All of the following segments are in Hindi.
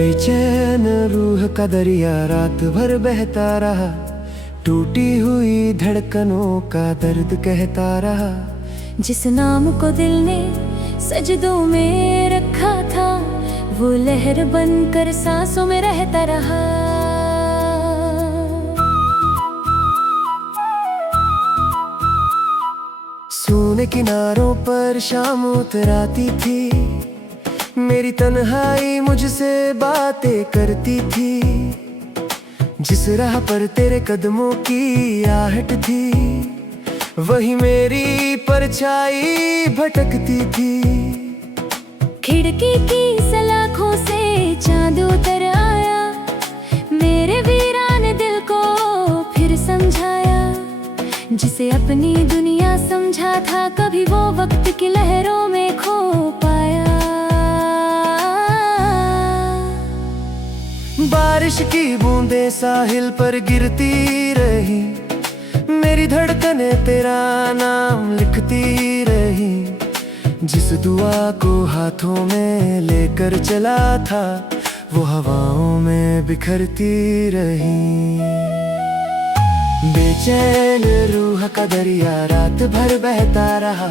बेचैन रूह का दरिया रात भर बहता रहा, टूटी हुई धड़कनों का दर्द कहता रहा। जिस नाम को दिल ने सजदों में रखा था, वो लहर बनकर सांसों में रहता रहा। सूने किनारों पर शाम उतराती थी, मेरी तन्हाई मुझसे बातें करती थी। जिस राह पर तेरे कदमों की आहट थी, वही मेरी परछाई भटकती थी। खिड़की की सलाखों से चांद उतर आया, मेरे वीरान दिल को फिर समझाया। जिसे अपनी दुनिया समझा था, कभी वो वक्त की लहरों में खो पाया। बारिश की बूंदें साहिल पर गिरती रही, मेरी धड़कनें तेरा नाम लिखती रही। जिस दुआ को हाथों में लेकर चला था, वो हवाओं में बिखरती रही। बेचैन रूह का दरिया रात भर बहता रहा,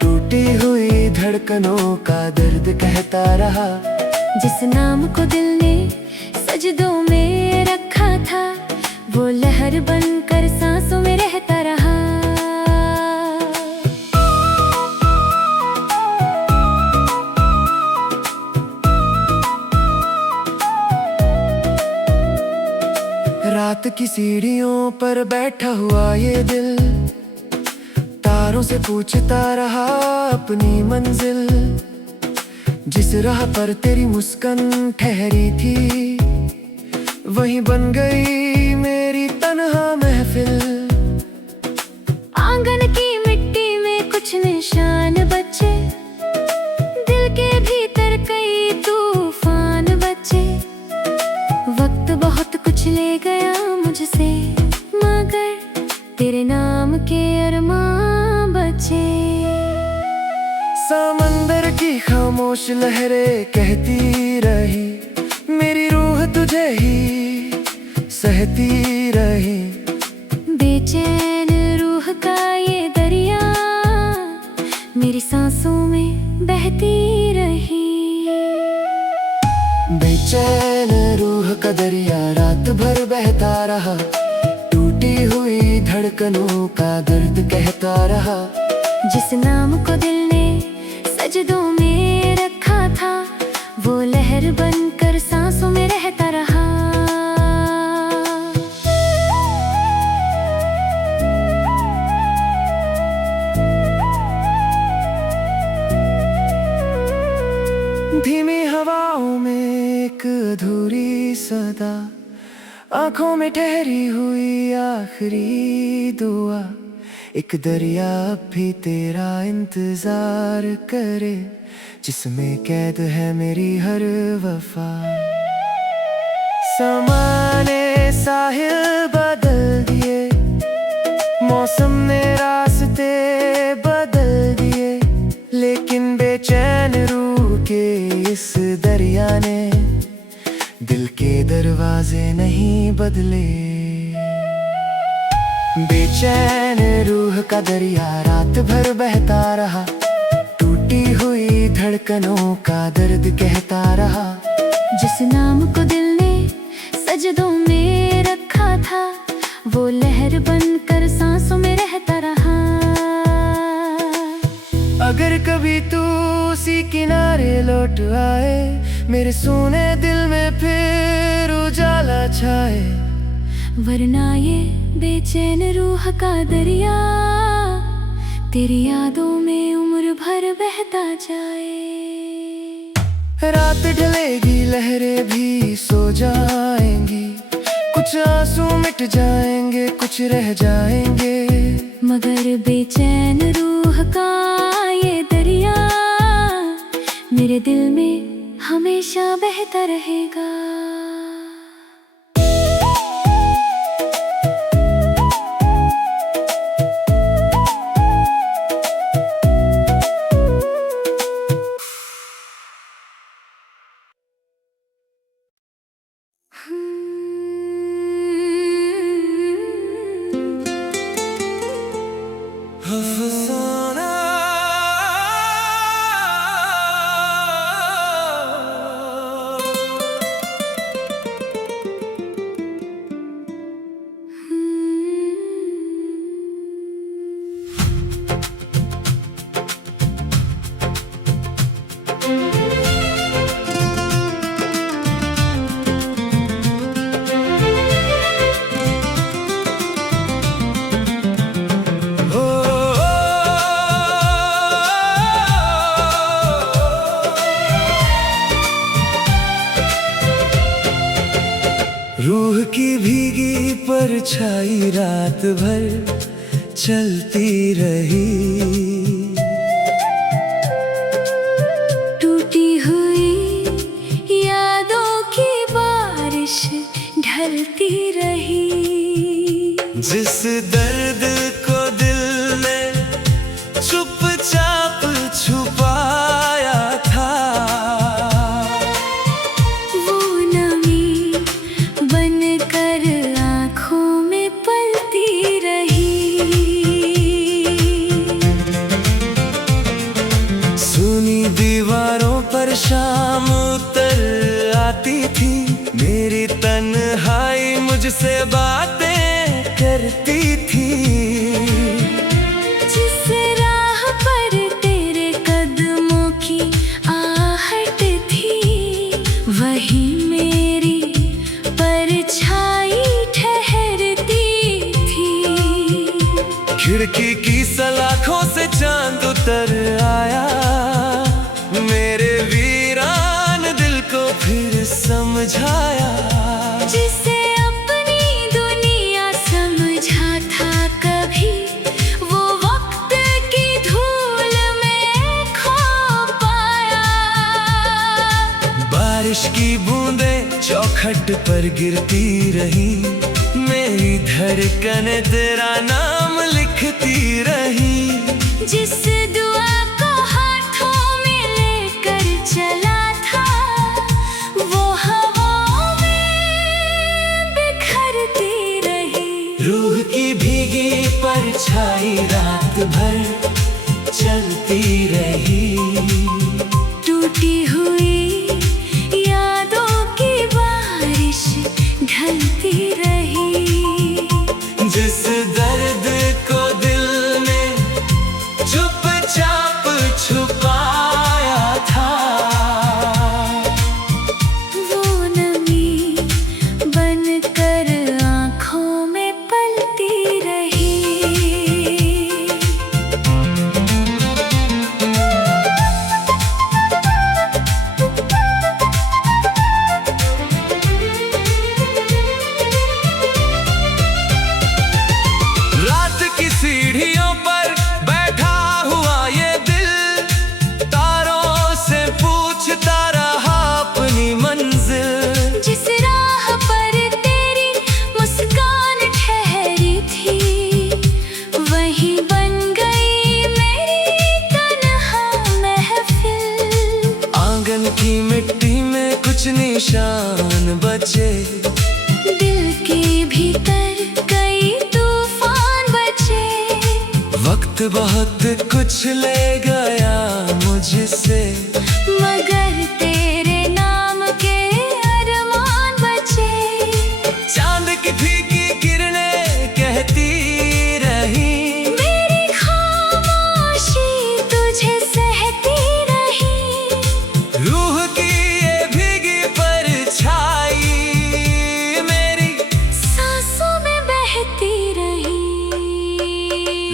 टूटी हुई धड़कनों का दर्द कहता रहा। जिस नाम को दिल ने सजदों में रखा था, वो लहर बनकर सांसों में रहता रहा। रात की सीढ़ियों पर बैठा हुआ ये दिल, तारों से पूछता रहा अपनी मंजिल। जिस राह पर तेरी मुस्कान ठहरी थी, वहीं बन गई मेरी तन्हा महफिल। आंगन की मिट्टी में कुछ निशान बचे, दिल के भीतर कई तूफान बचे। वक्त बहुत कुछ ले गया मुझसे, मगर तेरे नाम के अरमां बचे। समंदर की खामोश लहरें कहती रही, मेरी रूह तुझे ही सहती रही। बेचैन रूह का ये दरिया मेरी सांसों में बहती रही। बेचैन रूह का दरिया रात भर बहता रहा, टूटी हुई धड़कनों का दर्द कहता रहा। जिस नाम को दिल ने सजदों में रखा था, वो लहर बनकर सांसों में रहता रहा। धीमी हवाओं में एक अधूरी सदा, आंखों में ठहरी हुई आखिरी दुआ। एक दरिया भी तेरा इंतजार करे, जिसमें कैद है मेरी हर वफा। समाने साहिल बदल दिए, मौसम ने रास्ते बदल दिए, लेकिन बेचैन रूह के इस दरिया ने दिल के दरवाजे नहीं बदले। बेचैन रूह का दरिया रात भर बहता रहा, टूटी हुई धड़कनों का दर्द कहता रहा। जिस नाम को दिल ने सजदों में रखा था, वो लहर बनकर सांसों में रहता रहा। अगर कभी तू उसी किनारे लौट आए, मेरे सोने दिल में फिर उजाला छाए। वरना ये बेचैन रूह का दरिया तेरी यादों में उम्र भर बहता जाए। रात ढलेगी लहरें भी सो जाएंगी, कुछ आंसू मिट जाएंगे कुछ रह जाएंगे। मगर बेचैन रूह का ये दरिया मेरे दिल में हमेशा बहता रहेगा। रूह की भीगी परछाई रात भर चलती रही। टूटी हुई यादों की बारिश ढलती रही। जिस दर्द को दिल ने चुपचाप छुपाया था, वो नमी बनकर आँखों में पलती रही। सुनी दीवारों पर शाम उतर आती थी, मेरी तन्हाई मुझसे बातें करती थी। जिस राह पर तेरे कदमों की आहट थी, वही मेरी परछाई ठहरती थी। खिड़की की सलाखों से चांद उतर आया, मेरे वीरान दिल को फिर समझाया। जिसे अपनी दुनिया समझा था कभी, वो वक्त की धूल में खो पाया। बारिश की बूंदें चौखट पर गिरती रही, मेरी धड़कन तेरा नाम लिखती रही। जिस दुआ को हाथों में लेकर चला था, वो हवाओं में बिखरती रही। रूह की भीगी परछाई रात भर चलती रही। टूटी हुई यादों की बारिश ढलती रही। जिस दर्द को दिल ने चुपचाप छुपाया था, वो नमी बनकर आँखों में पलती रही। रात की सीढ़ियों पर बैठा हुआ ये दिल, तारों से पूछता रहा अपनी मंजिल। जिस राह पर तेरी मुस्कान ठहरी थी, वही बन गई मेरी तन्हा महफिल। आंगन की मिट्टी में कुछ निशान बचे, दिल के भीतर कई तूफान बचे। वक्त बहुत कुछ ले गया मुझसे, मगर तेरे नाम के अरमान बचे। चांद की फीकी किरणें कहती रही, मेरी खामोशी तुझे सहती रही। रूह की ये भीगी परछाई मेरी सांसों में बहती रही।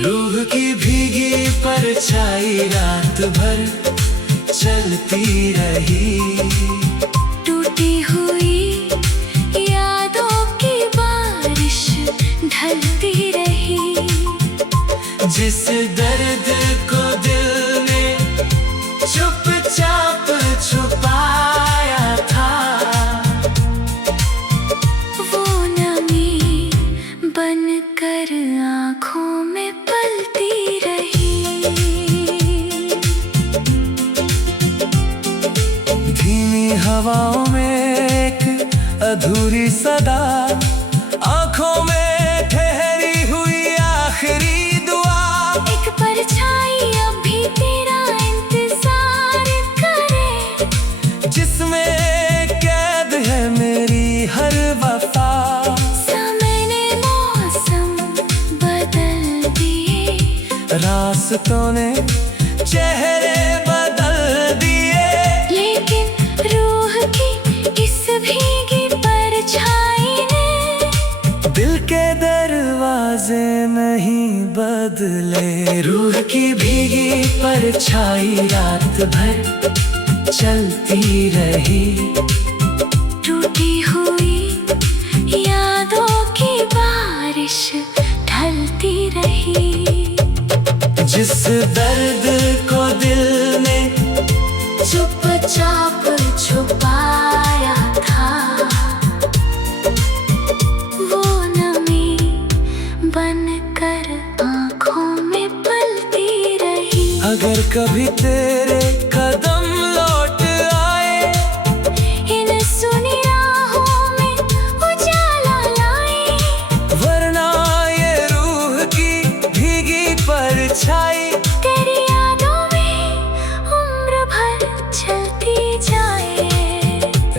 रूह की भीगी परछाई रात भर चलती रही। टूटी हुई यादों की बारिश ढलती रही। जिस दर्द को दिल ने चुपचाप छुपाया था, वो नमी बनकर आँखों में पलती रही। धीमी हवाओं में एक अधूरी सदा, आंखों में ठहरी हुई आखिरी दुआ। एक परछाई अब भी तेरा इंतजार करे, जिसमें कैद है मेरी हर वफा। समय ने मौसम बदल दिए, रास्तों ने चेहरे बदल दिए, लेकिन रूह की इस भीगी परछाई ने दिल के दरवाजे नहीं बदले। रूह की भीगी परछाई रात भर चलती रही। टूटी हुई दर्द को दिल ने चुपचाप छुपाया था, वो नमी बनकर आँखों में पलती रही। अगर कभी तेरे कदम लौट आए, इन सुनी राहों में उजाला लाए, वरना ये रूह की भीगी परछाई तेरी यादों में उम्र भर चलती जाए।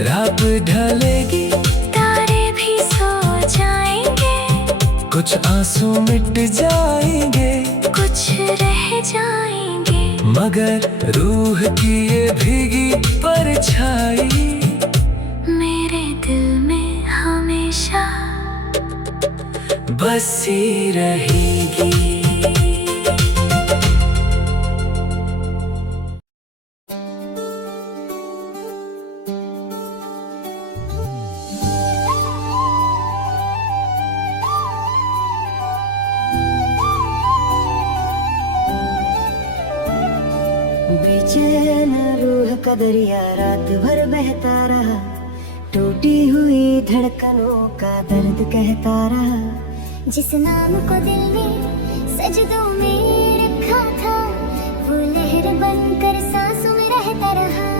रात ढलेगी, तारे भी सो जाएंगे, कुछ आंसू मिट जाएंगे, कुछ रह जाएंगे, मगर रूह की ये भीगी परछाई मेरे दिल में हमेशा बसी रहेगी। बेचैन रूह का दरिया रात भर बहता रहा, टूटी हुई धड़कनों का दर्द कहता रहा। जिस नाम को दिल ने सजदों में रखा था, वो लहर बनकर सांसों में रहता रहा।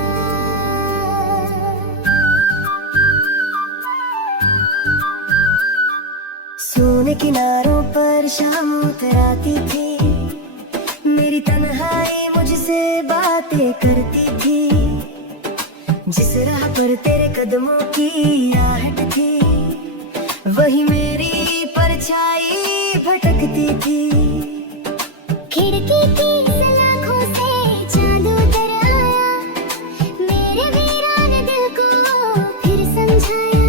सोने किनारों पर शाम उतराती थी, मेरी तन्हाई मुझसे बातें करती थी। जिस राह पर तेरे कदमों की आहट थी, वही मेरी परछाई भटकती थी। खिड़की की सलाखों से चांद उतर आया, मेरे वीरान दिल को फिर समझाया।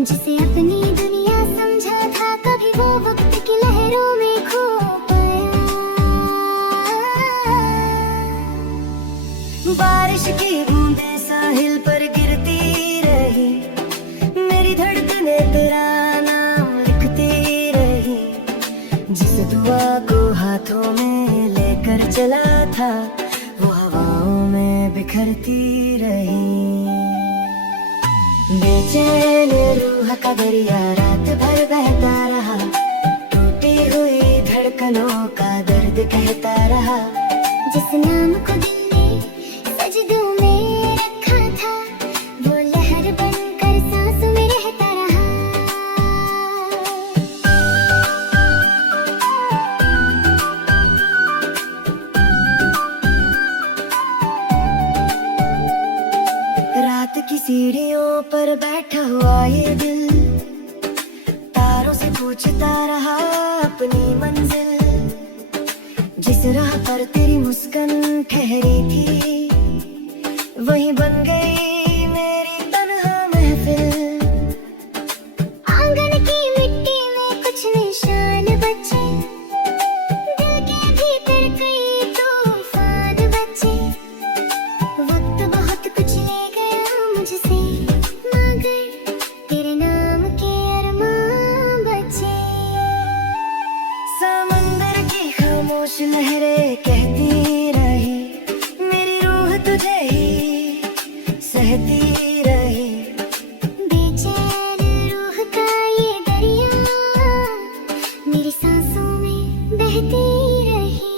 जिसे अपनी दुनिया समझा था, कभी वो वक्त की लहरों में खो पाया। बारिश की बूंदें साहिल पर गिरती रही, मेरी धड़कनें तेरा नाम लिखती रही। जिस दुआ को हाथों में लेकर चला था, वो हवाओं में बिखरती रही। बेचैन रूह का दरिया रात भर बहता रहा, टूटी हुई धड़कनों का दर्द कहता रहा। जिस नाम को दिल ने सजदों में रखा था, वो लहर बनकर सांसों में रहता रहा। रात की सीढ़ियों पर बैठा हुआ ये दिल, तारों से पूछता रहा अपनी मंजिल। जिस राह पर तेरी मुस्कान ठहरी थी, वही बन गई मेरी तन्हा महफिल। आंगन की मिट्टी में कुछ निशान बचे, दिल के भीतर कई तूफान बचे। वक्त बहुत कुछ ले गया मुझसे, मगर तेरे नाम के अरमान बचे। समंदर की खामोश लहरें कहती रही, मेरी रूह तुझे ही सहती रही। बेचैन रूह का ये दरिया मेरी सांसों में बहती रही।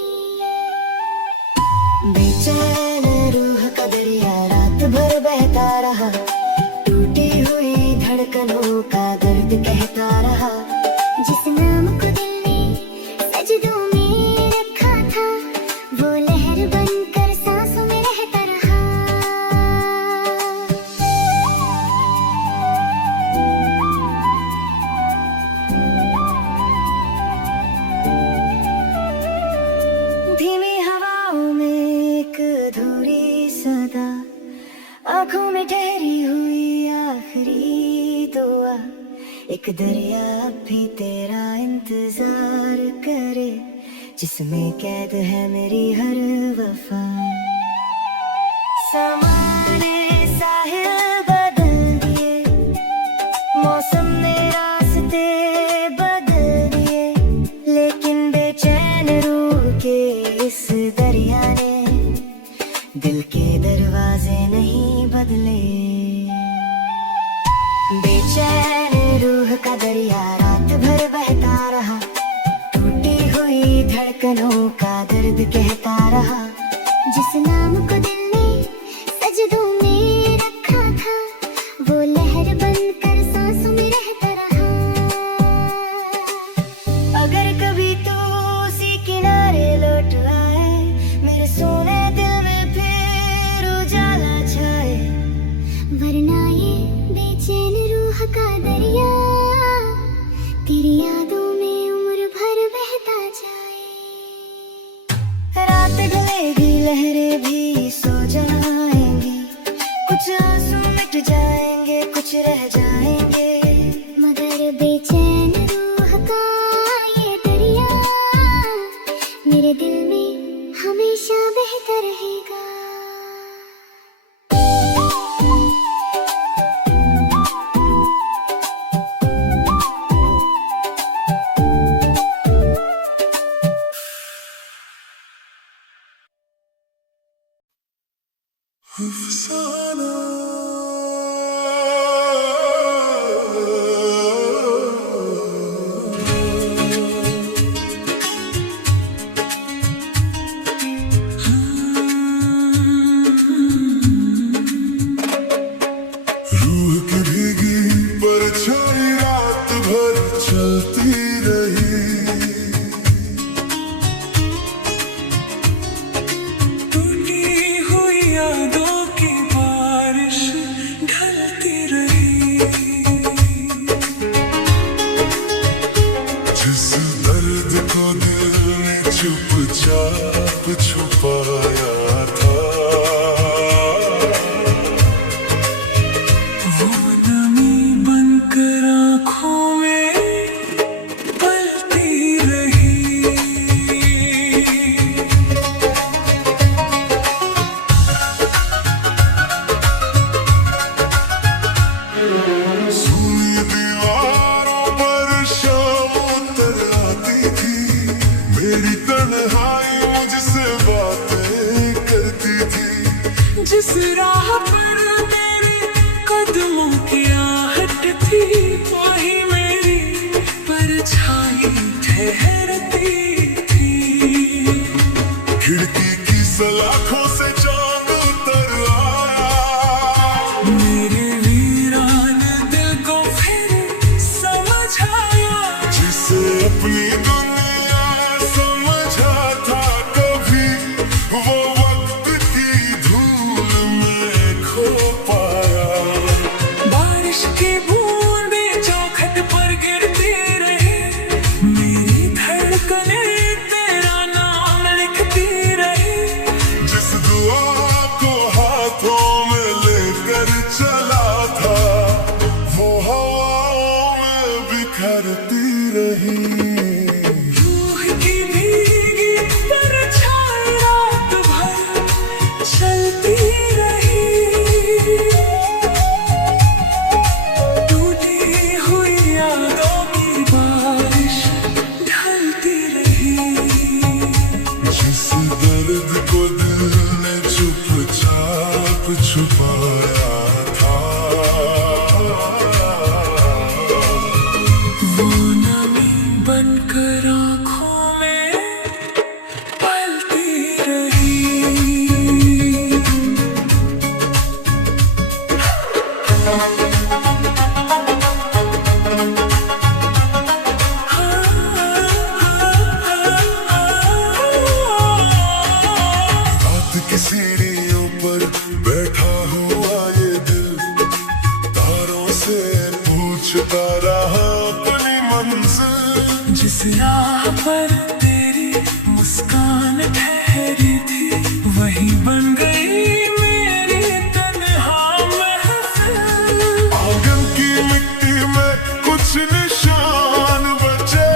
बेचैन रूह का दरिया रात भर बहता रहा, टूटी हुई धड़कनों का दर्द कहता रहा। जिस नाम को दिल ने सजदों में रखा था, वो लहर बनकर सांसों में रहता रहा। धीमी हवाओं में एक अधूरी सदा, आंखों में ठहरी हुई आखिरी दुआ। एक दरिया भी तेरा इंतजार करे, जिसमें कैद है मेरी हर वफा। समाने साहिल बदल दिए, मौसम ने रास्ते बदल दिए, लेकिन बेचैन रूह के इस बेचैन रूह का दरिया रात भर बहता रहा, टूटी हुई धड़कनों का दर्द कहता रहा। जिस नाम को दिल ने सजदों में रखा था, वो लहर बनकर सांसों में रहता रहा। अगर कभी तू उसी किनारे लौट आए, मेरे सोने दिल में फिर उजाला छाए। वरना ये बेचैन रूह का दरिया तेरी यादों में उम्र भर बहता जाए। रात ढलेगी लहरें भी सो जाएंगी, कुछ आंसू मिट जाएंगे कुछ रह जाएंगे। मगर बेचैन रूह का ये दरिया मेरे दिल में हमेशा बहता रहेगा। रूह की भीगी परछाई रात भर चलती रही, टूटी हुई यादों की बारिश ढलती रही। जिस दर्द को दिल ने चुपचाप छुपाया था, वो नमी बनकर आँखों में पलती रही। सुनी दीवारों पर शाम उतर आती थी, मेरी तन्हाई मुझसे बातें करती थी। जिस राह पर मेरे कदमों की आहट थी, वही मेरी परछाई ठहरती थी। खिड़की की सलाखों से चांद उतर आया, मेरे वीरान दिल को फिर समझ आया। जिसे अपनी दुनिया समझा था कभी, वो वक्त की धूल में खो पाया। बारिश की बूंदें चौखट पर गिरती रही, मेरी धड़कनें तेरा नाम लिखती रही। जिस दुआ को हाथों में लेकर चला था, वो हवाओं में बिखरती रही। रूह की भीगी परछाई रात भर चलती रही, टूटी हुई यादों की बारिश ढलती रही। जिस दर्द को दिल ने चुपचाप छुपाया था, वो नमी बनकर आँखों में पलती रही। रात की सीढ़ियों पर बैठा हुआ ये दिल, तारों से पूछता रहा अपनी मंजिल। जिस राह पर तेरी मुस्कान ठहरी थी, वही बन गई मेरी तन्हा महफिल। आंगन की मिट्टी में कुछ निशान बचे,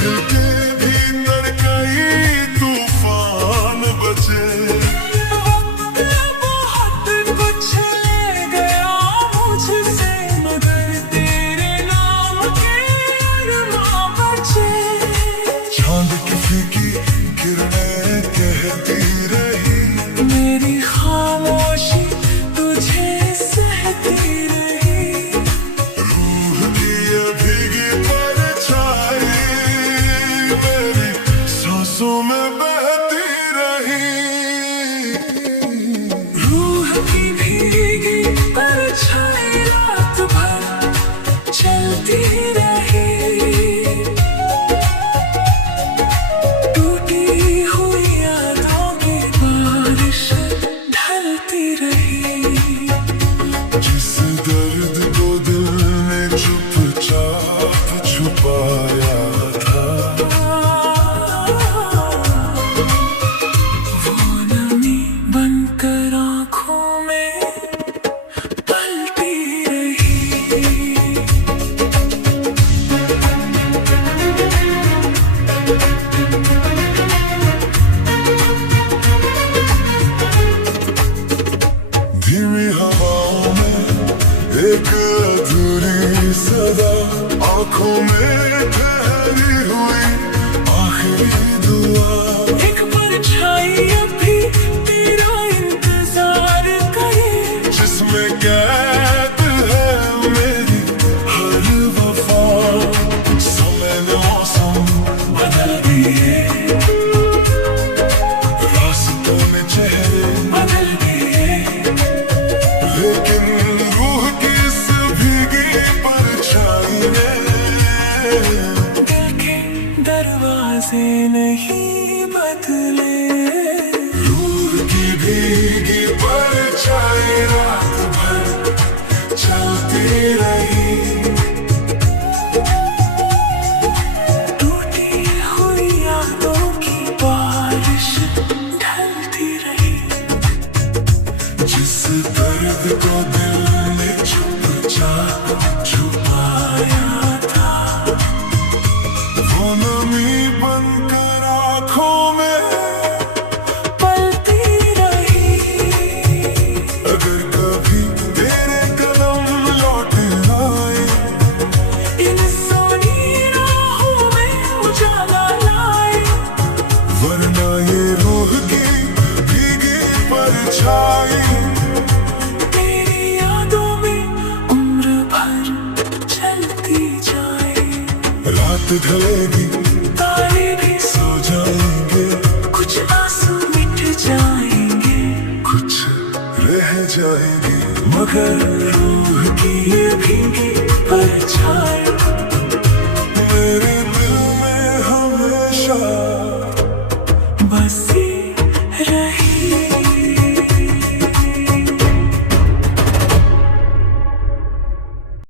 दिल के भीतर कई तूफान बचे। वक्त बहुत कुछ ले गया मुझसे, मगर तेरे नाम के अरमां बचे। चांद की फीकी किरणें कहती रही, मेरी एक अधूरी सदा आंखों में ठहरी हुई आखिरी दुआ। एक परछाई अभी तेरा इंतजार करे, जिसमें कैद है मेरी हर वफा। समय ने मौसम बदल दिए, रास्तों में चेहरे बदल दिए, लेकिन रूह की इस भीगी परछाई ने दिल के दरवाजे नहीं बदले। रूह की भीगी परछाई रात भर चलती रही। टूटी हुई यादों की बारिश ढलती रही, जिस दर्द को दिल ने चुपचाप छुपाया था, वो नमी बनकर आँखों में पलती रही। अगर कभी तेरे कदम लौट आए, इन सोनी राहों में उजाला लाए, वरना ये रूह की भीगी परछाई तेरी यादों में उम्र भर चलती जाए। रात ढलेगी तारे भी सो जाएंगे, कुछ आंसू मिट जाएंगे, कुछ रह जाएगी, मगर रूह की ये भीगी परछाई मेरे दिल में हमेशा बसी